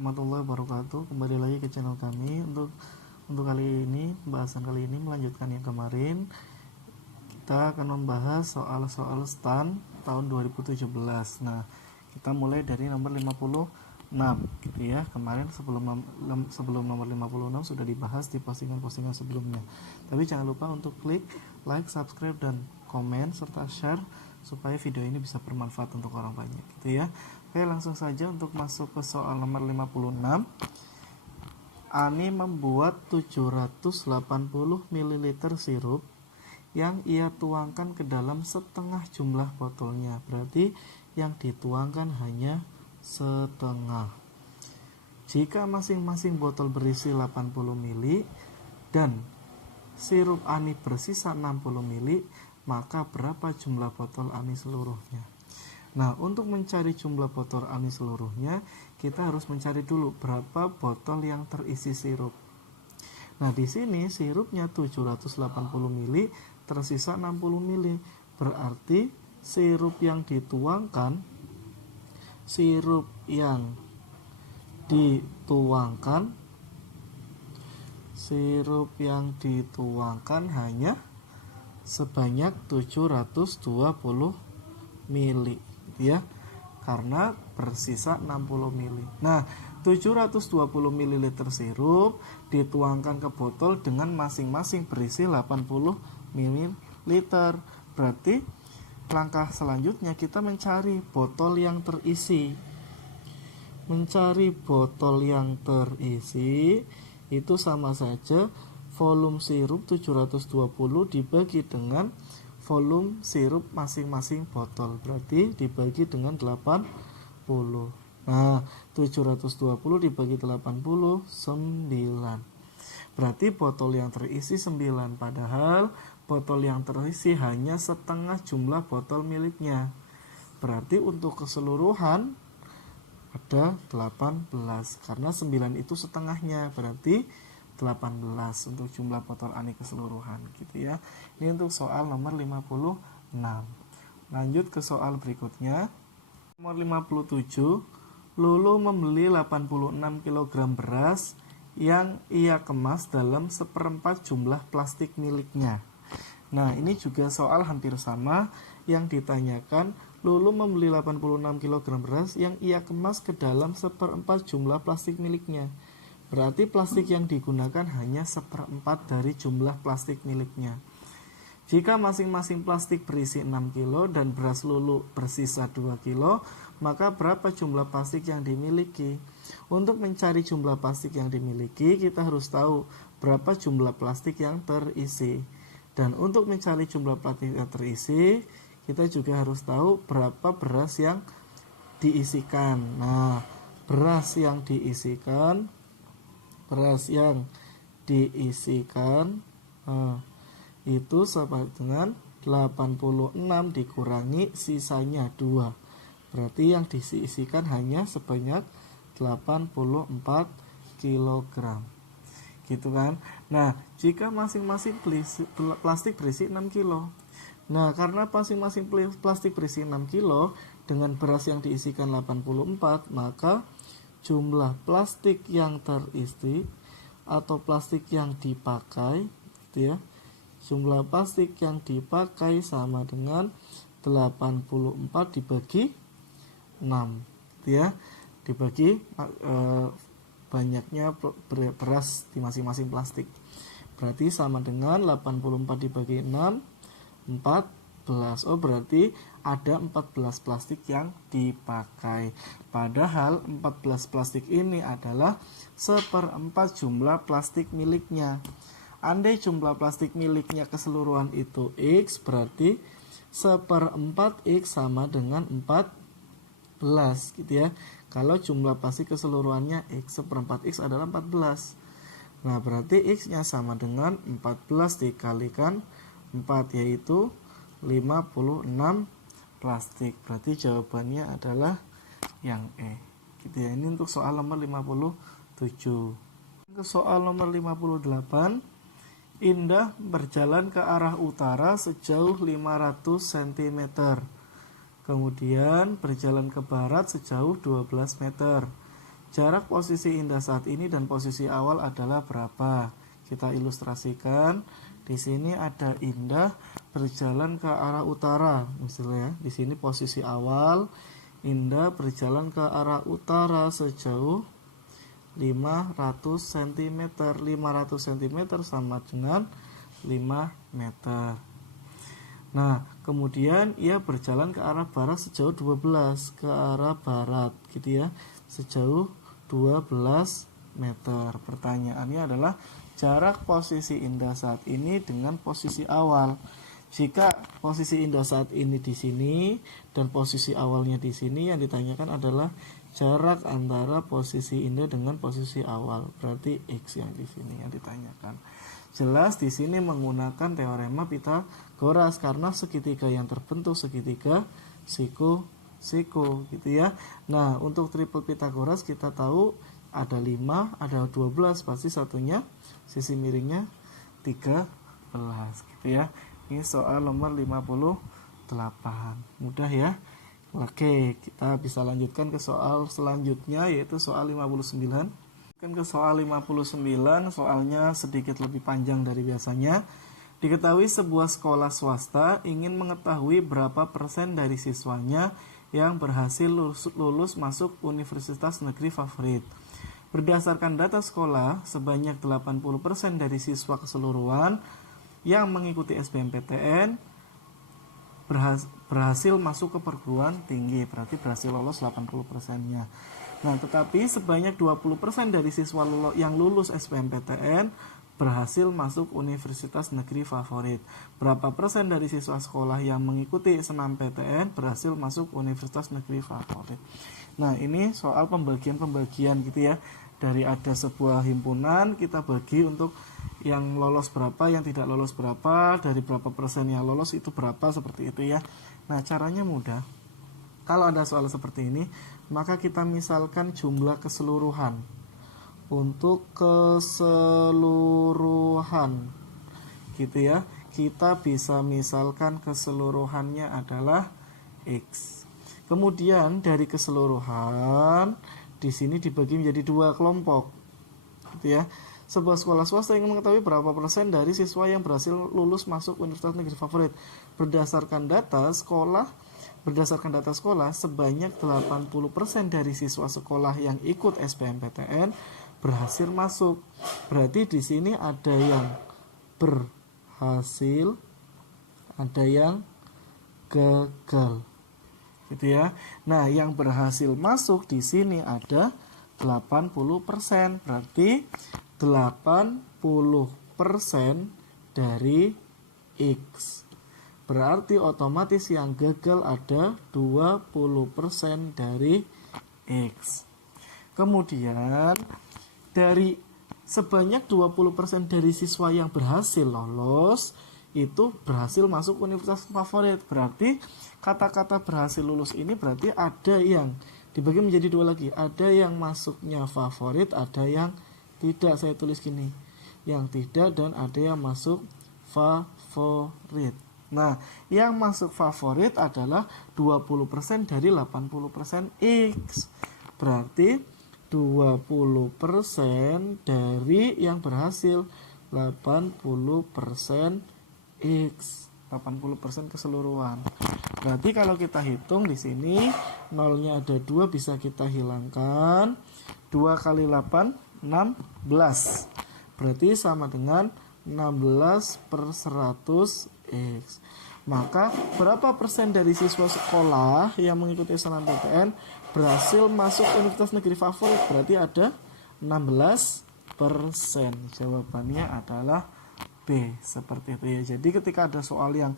warahmatullahi wabarakatuh. Kembali lagi ke channel kami. Untuk kali ini, pembahasan kali ini melanjutkan yang kemarin. Kita akan membahas soal-soal STAN tahun 2017. Nah, kita mulai dari nomor 56 gitu ya. Kemarin sebelum nomor 56 sudah dibahas di postingan-postingan sebelumnya. Tapi jangan lupa untuk klik like, subscribe, dan komen serta share supaya video ini bisa bermanfaat untuk orang banyak gitu ya. Oke, langsung saja untuk masuk ke soal nomor 56. Ani membuat 780 ml sirup yang ia tuangkan ke dalam setengah jumlah botolnya. Berarti yang dituangkan hanya setengah. Jika masing-masing botol berisi 80 ml dan sirup Ani bersisa 60 ml, maka berapa jumlah botol Ani seluruhnya? Nah, untuk mencari jumlah botol Ani seluruhnya, kita harus mencari dulu berapa botol yang terisi sirup. Nah, di sini sirupnya 780 ml, tersisa 60 ml. Berarti sirup yang dituangkan hanya sebanyak 720 ml ya, karena bersisa 60 ml. Nah, 720 ml sirup dituangkan ke botol dengan masing-masing berisi 80 ml. Berarti langkah selanjutnya kita mencari botol yang terisi. Mencari botol yang terisi itu sama saja volume sirup 720 dibagi dengan volume sirup masing-masing botol, berarti dibagi dengan 80. Nah, 720 dibagi 80, 9. Berarti botol yang terisi 9, padahal botol yang terisi hanya setengah jumlah botol miliknya. Berarti untuk keseluruhan ada 18, karena 9 itu setengahnya, berarti 18 untuk jumlah botol Ani keseluruhan gitu ya. Ini untuk soal nomor 56. Lanjut ke soal berikutnya. Nomor 57, Lulu membeli 86 kg beras yang ia kemas dalam seperempat jumlah plastik miliknya. Nah, ini juga soal hampir sama yang ditanyakan. Lulu membeli 86 kg beras yang ia kemas ke dalam seperempat jumlah plastik miliknya. Berarti plastik yang digunakan hanya seperempat dari jumlah plastik miliknya. Jika masing-masing plastik berisi 6 kg dan beras Lulu bersisa 2 kg, maka berapa jumlah plastik yang dimiliki? Untuk mencari jumlah plastik yang dimiliki, kita harus tahu berapa jumlah plastik yang terisi. Dan untuk mencari jumlah plastik yang terisi, kita juga harus tahu berapa beras yang diisikan. Nah, beras yang diisikan itu sama dengan 86 dikurangi sisanya 2. Berarti yang diisikan hanya sebanyak 84 kg. Gitu kan? Nah, jika masing-masing plastik berisi 6 kg. Nah, karena masing-masing plastik berisi 6 kg dengan beras yang diisikan 84, maka jumlah plastik yang terisi atau plastik yang dipakai gitu ya. Jumlah plastik yang dipakai sama dengan 84 dibagi 6 gitu ya. Dibagi banyaknya beras di masing-masing plastik. Berarti sama dengan 84 dibagi 6, 14. Oh, berarti ada 14 plastik yang dipakai. Padahal 14 plastik ini adalah seperempat jumlah plastik miliknya. Andai jumlah plastik miliknya keseluruhan itu X, berarti seperempat X sama dengan 14 gitu ya. Kalau jumlah plastik keseluruhannya X, seperempat X adalah 14. Nah, berarti X-nya sama dengan 14 dikalikan 4, yaitu 56 plastik. Berarti jawabannya adalah yang E. Gitu ya. Ini untuk soal nomor 57. Ke soal nomor 58. Indah berjalan ke arah utara sejauh 500 cm. Kemudian berjalan ke barat sejauh 12 meter. jarak posisi Indah saat ini dan posisi awal adalah berapa? Kita ilustrasikan. Di sini ada Indah berjalan ke arah utara, misalnya. Di sini posisi awal, Indah berjalan ke arah utara sejauh 500 cm. 500 cm sama dengan 5 meter. Nah, kemudian ia berjalan ke arah barat sejauh 12, ke arah barat gitu ya, sejauh 12 meter. Pertanyaannya adalah jarak posisi Indah saat ini dengan posisi awal. Jika posisi Indah saat ini di sini dan posisi awalnya di sini, yang ditanyakan adalah jarak antara posisi Indah dengan posisi awal. Berarti X yang di sini yang ditanyakan. Jelas di sini menggunakan teorema Pythagoras karena segitiga yang terbentuk segitiga siko gitu ya. Nah, untuk triple Pythagoras kita tahu ada 5, ada 12, pasti satunya sisi miringnya 13 gitu ya. Ini soal nomor 58. Mudah ya. Oke, kita bisa lanjutkan ke soal selanjutnya, yaitu soal 59. Ke soal 59, soalnya sedikit lebih panjang dari biasanya. Diketahui sebuah sekolah swasta ingin mengetahui berapa persen dari siswanya yang berhasil lulus masuk universitas negeri favorit. Berdasarkan data sekolah, sebanyak 80% dari siswa keseluruhan yang mengikuti SBMPTN berhasil masuk ke perguruan tinggi, berarti berhasil lolos 80%-nya. Nah, tetapi sebanyak 20% dari siswa yang lulus SBMPTN berhasil masuk universitas negeri favorit. Berapa persen dari siswa sekolah yang mengikuti SNMPTN berhasil masuk universitas negeri favorit? Nah, ini soal pembagian-pembagian gitu ya. Dari ada sebuah himpunan, kita bagi untuk yang lolos berapa, yang tidak lolos berapa, dari berapa persen yang lolos itu berapa, seperti itu ya. Nah, caranya mudah. Kalau ada soal seperti ini, maka kita misalkan jumlah keseluruhan. Untuk keseluruhan gitu ya, kita bisa misalkan keseluruhannya adalah X. Kemudian dari keseluruhan di sini dibagi menjadi 2 kelompok gitu ya. Sebuah sekolah swasta ingin mengetahui berapa persen dari siswa yang berhasil lulus masuk universitas negeri favorit. Berdasarkan data sekolah, sebanyak 80% dari siswa sekolah yang ikut SBMPTN berhasil masuk. Berarti di sini ada yang berhasil, ada yang gagal. Gitu ya. Nah, yang berhasil masuk di sini ada 80%. Berarti 80% dari X. Berarti otomatis yang gagal ada 20% dari X. Kemudian dari sebanyak 20% dari siswa yang berhasil lolos itu berhasil masuk universitas favorit. Berarti kata-kata berhasil lulus ini berarti ada yang dibagi menjadi 2 lagi. Ada yang masuknya favorit, ada yang tidak. Saya tulis gini, yang tidak, dan ada yang masuk favorit. Nah, yang masuk favorit adalah 20% dari 80% X. Berarti 20% dari yang berhasil 80% X. 80% keseluruhan. Berarti kalau kita hitung di sini nolnya ada 2, bisa kita hilangkan. 2 kali 8 16. Berarti sama dengan 16/100 X. Maka berapa persen dari siswa sekolah yang mengikuti SNMPTN berhasil masuk universitas negeri favorit? Berarti ada 16%. Jawabannya adalah B, seperti itu ya. Jadi ketika ada soal yang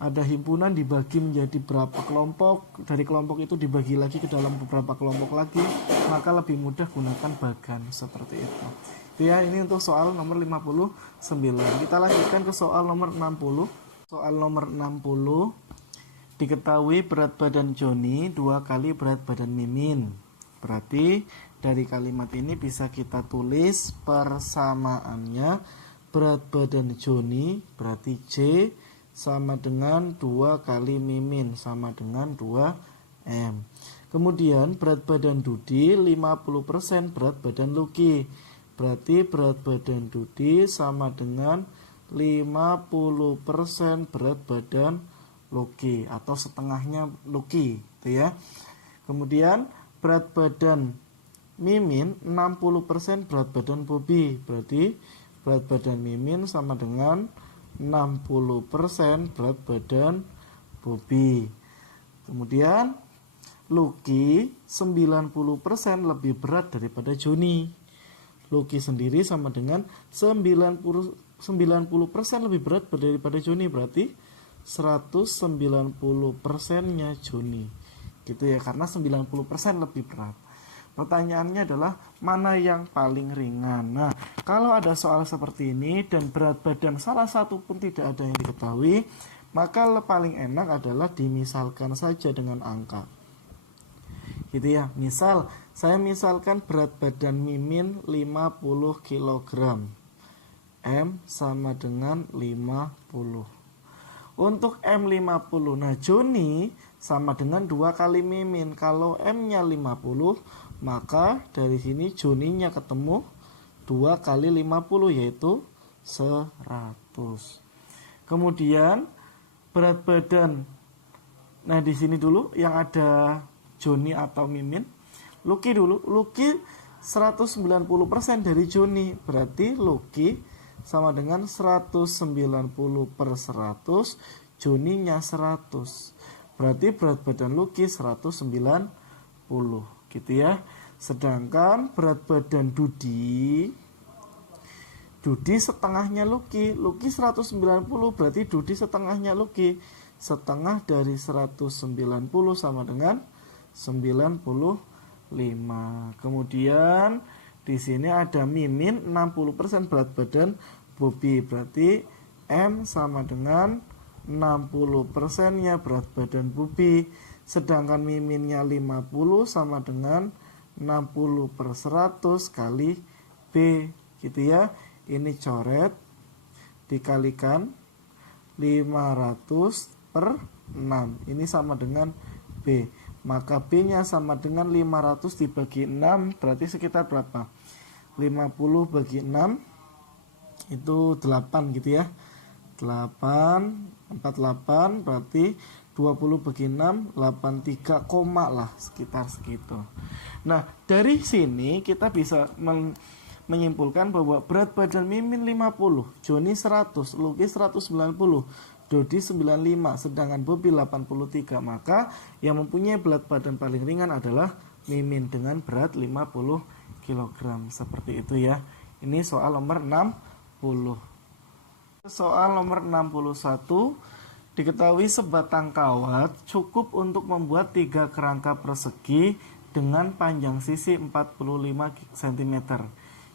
ada himpunan dibagi menjadi berapa kelompok, dari kelompok itu dibagi lagi ke dalam beberapa kelompok lagi, maka lebih mudah gunakan bagan, seperti itu. Ya, ini untuk soal nomor 59. Kita lanjutkan ke soal nomor 60. Soal nomor 60, diketahui berat badan Joni 2 kali berat badan Mimin. Berarti dari kalimat ini bisa kita tulis persamaannya. Berat badan Joni berarti J sama dengan 2 kali Mimin, sama dengan 2M. Kemudian berat badan Dudi 50% berat badan Luki. Berarti berat badan Dudi sama dengan 50% berat badan Luki atau setengahnya Luki, gitu ya. Kemudian berat badan Mimin 60% berat badan Bobi. Berarti berat badan Mimin sama dengan 60% berat badan Bobi. Kemudian Luki 90% lebih berat daripada Joni. Luki sendiri sama dengan 90% lebih berat daripada Joni, berarti 190%-nya Joni. Gitu ya, karena 90% lebih berat. Pertanyaannya adalah mana yang paling ringan. Nah, kalau ada soal seperti ini dan berat badan salah satu pun tidak ada yang diketahui, maka paling enak adalah dimisalkan saja dengan angka. Gitu ya. Misal, saya misalkan berat badan Mimin 50 kg. M sama dengan 50. Untuk M50, nah Joni sama dengan 2 kali Mimin. Kalau M-nya 50, maka dari sini Joninya ketemu 2 kali 50 yaitu 100. Kemudian berat badan, nah di sini dulu yang ada Joni atau Mimin. Luki dulu, Luki 190% dari Joni, berarti Luki sama dengan 190/100, Joninya 100. Berarti berat badan Luki 190, gitu ya. Sedangkan berat badan Dudi setengahnya Luki 190, berarti Dudi setengahnya Luki. Setengah dari 190 sama dengan 95. Kemudian di sini ada Mimin 60% berat badan Bobi, berarti M sama dengan 60%-nya berat badan Bobi. Sedangkan Miminnya 50 sama dengan 60/100 kali B, gitu ya. Ini coret dikalikan 500/6. Ini sama dengan B. Maka B-nya sama dengan 500 dibagi 6, berarti sekitar berapa? 50 bagi 6 itu 8, gitu ya. 8, 48, berarti 20 bagi 6, 83 koma lah, sekitar segitu. Nah, dari sini kita bisa menyimpulkan bahwa berat badan Mimin 50, Joni 100, Luki 190, Dodi 95, sedangkan Bobi 83. Maka yang mempunyai berat badan paling ringan adalah Mimin dengan berat 50 kg. Seperti itu ya. Ini soal nomor 60. Soal nomor 61. Diketahui sebatang kawat cukup untuk membuat 3 kerangka persegi dengan panjang sisi 45 cm.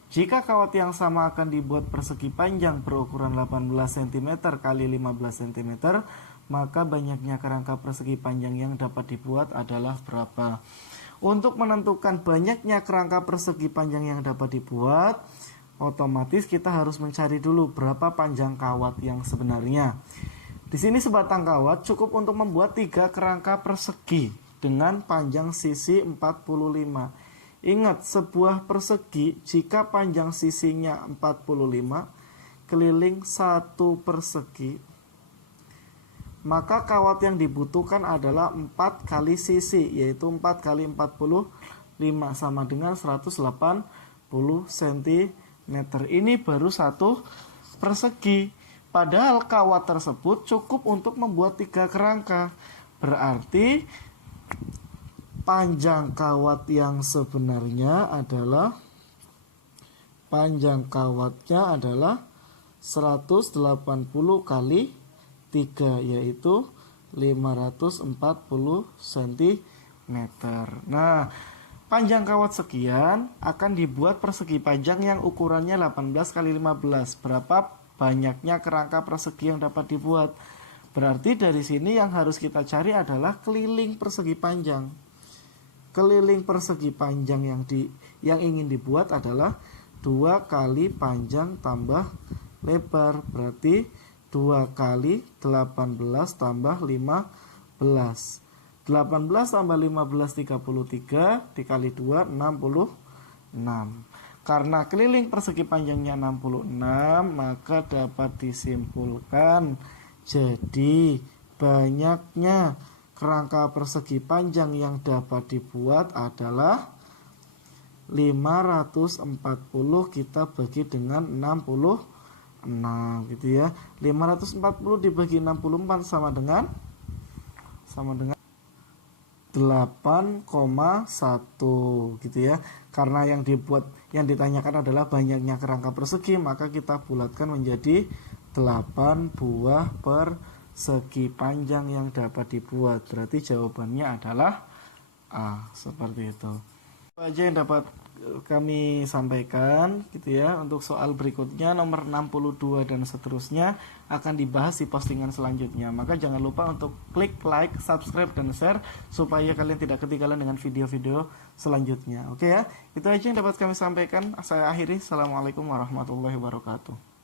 Jika kawat yang sama akan dibuat persegi panjang berukuran 18 cm kali 15 cm, maka banyaknya kerangka persegi panjang yang dapat dibuat adalah berapa? Untuk menentukan banyaknya kerangka persegi panjang yang dapat dibuat, otomatis kita harus mencari dulu berapa panjang kawat yang sebenarnya. Di sini sebatang kawat cukup untuk membuat 3 kerangka persegi dengan panjang sisi 45. Ingat, sebuah persegi jika panjang sisinya 45 keliling 1 persegi, maka kawat yang dibutuhkan adalah 4 kali sisi, yaitu 4 kali 45 sama dengan 180 cm. Ini baru 1 persegi. Padahal kawat tersebut cukup untuk membuat 3 kerangka. Berarti panjang kawat yang sebenarnya adalah panjang kawatnya adalah 180 kali 3, yaitu 540 cm. Nah, panjang kawat sekian akan dibuat persegi panjang yang ukurannya 18 kali 15. Berapa banyaknya kerangka persegi yang dapat dibuat? Berarti dari sini yang harus kita cari adalah keliling persegi panjang. Keliling persegi panjang yang ingin dibuat adalah 2 kali panjang tambah lebar. Berarti 2 kali 18 tambah 15. 18 tambah 15 33 dikali 2 66. Karena keliling persegi panjangnya 66, maka dapat disimpulkan jadi banyaknya kerangka persegi panjang yang dapat dibuat adalah 540 kita bagi dengan 66 gitu ya. 540 dibagi 64 sama dengan 8,1 gitu ya. Karena yang ditanyakan adalah banyaknya kerangka persegi, maka kita bulatkan menjadi 8 buah persegi panjang yang dapat dibuat. Berarti jawabannya adalah A, seperti itu. Itu aja yang dapat kami sampaikan gitu ya. Untuk soal berikutnya nomor 62 dan seterusnya akan dibahas di postingan selanjutnya. Maka jangan lupa untuk klik like, subscribe dan share supaya kalian tidak ketinggalan dengan video-video selanjutnya. Oke ya. Itu aja yang dapat kami sampaikan. Saya akhiri. Assalamualaikum warahmatullahi wabarakatuh.